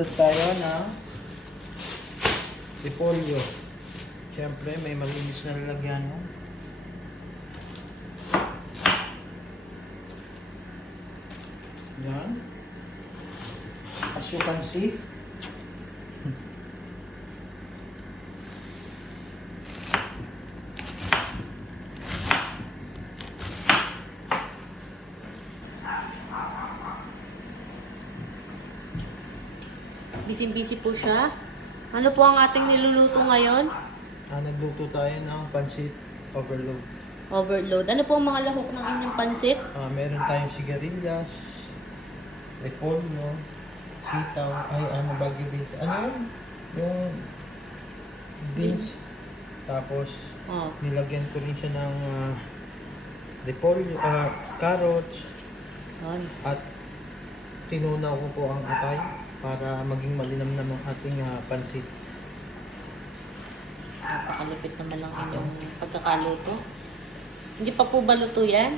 Magtatag tayo ng repolyo. Siyempre, may malinis na lalagyan yan. Yan. As you can see, Busy-busy po siya. Ano po ang ating niluluto ngayon? nagluto tayo ng pansit overload. Overload. Ano po ang mga lahok ng inyong pansit? Meron tayong sigarilyas, repolyo, sitaw, bagyo beans. Ano yun? Yung beans. Tapos, Oh. nilagyan ko rin siya ng repolyo, carrots, Yan. at tinunaw ko po ang atay para maging malinamnam ang ating pansit. Napakalupit naman ang inyong pagkakaluto. Hindi pa po ba luto yan?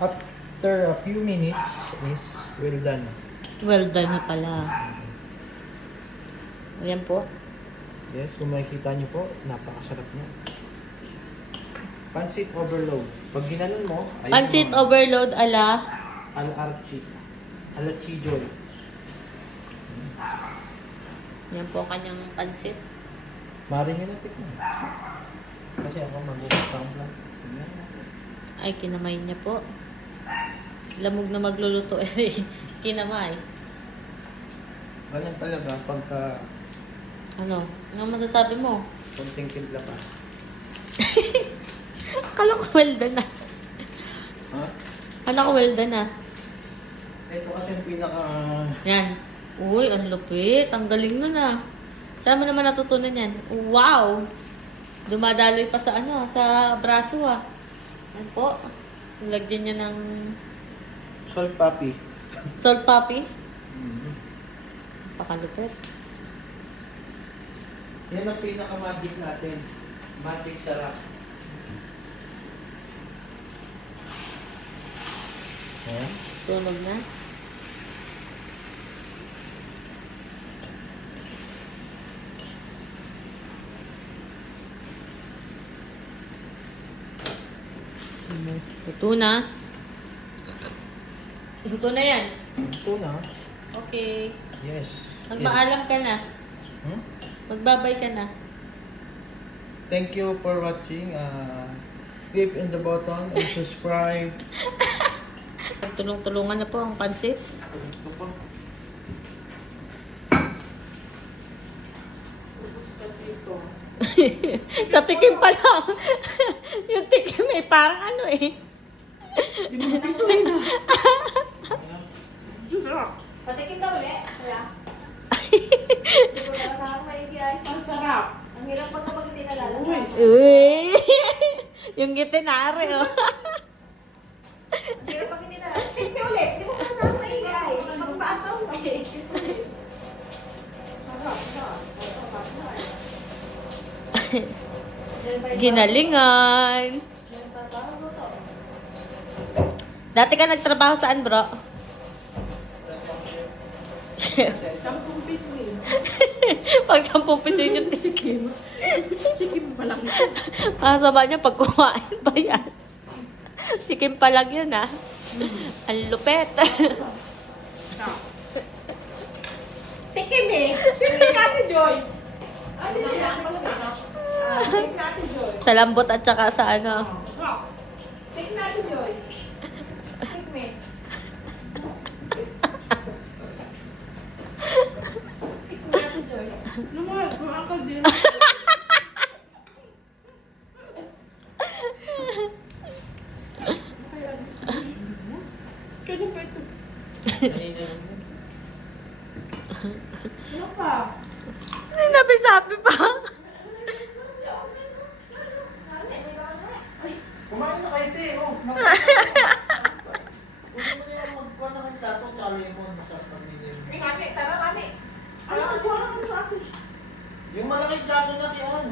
After a few minutes is well done. Well done na pala. Ayan po. Yes, kung makikita niyo po, napakasarap niya. Pansit overload. Pag ginanon mo, ayun Pansit mo, overload ala. al-archi. Alachijoy. Yan po ang kanyang pansit. Mari nyo na tikman. Kasi ako mag-uusap lang. Ay, kinamay niya po. Lamog na magluluto eh. Kinamay. Ganyan talaga pagka Ano? Anong masasabi mo? konting timpla pa. Akala ko well done na. Ha? Akala ko well done na. Ito kasi yung pinaka... Yan. Uy, ang lupit. Ang galing nun ah. Saan mo naman natutunan yan? Wow! Dumadaloy pa sa sa braso ah. Yan po. Lagyan niya ng Salt papi. salt papi. Pakalupit. Yan ang pinaka-magic natin. Magic sarap. Ayan. Tunog na. Luto na. Luto na yan. Ito na. Okay. Yes. Magpaalam ka na. Hmm? Magbabay ka na. Thank you for watching. Click in the button and subscribe. Tulong-tulungan na po ang pansit. Ito po. Sa tikim pa lang. Yung tikim eh, parang ano eh. Pinipisuin na. Patikin daw ulit. Kaya. Hindi ko na kasama maigi ay. Ang sarap. Ang hirap pa kapag hindi nalalasap. Uy. Uy! Yung gitinari oh. Ang hirap pag hindi nalalasap. Tignan mo ulit. Hindi mo kasama maigi ay. Magpaasaw mo. Ginalingan. Dati ka nagtrabaho saan, bro? Chef. 10 piso yun. Pag 10 piso yung tikim. Chikim pa lang. Masama niya pag kumain pa yan. Tikim pa lang yun ah. Ang lupet. Tikim eh. Tikim natin, Joy. Ano yan? Tikim natin, Joy. Sa lambot at saka sa ano. Tikim natin, Joy. Tikim eh. Tikim natin, Joy. Naman, kumakal din. Kaya ba ito? Ano pa? Hindi nabisabi pa. Kumain na kayo, te. Oh, gusto mo nila magkuha na kayo plato, tsaka lemon sa pamilya. Ay, mami. Tara, mami. Ano ka? Kuha na kami sa atin. Yung malaking plato na yun.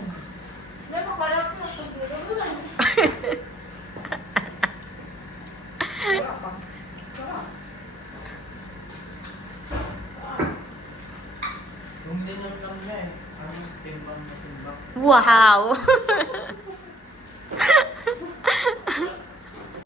Hindi mo pala ko. Tutulong mo lang. Sarap. Linam lang niya eh. Timbang na timbang. Wow!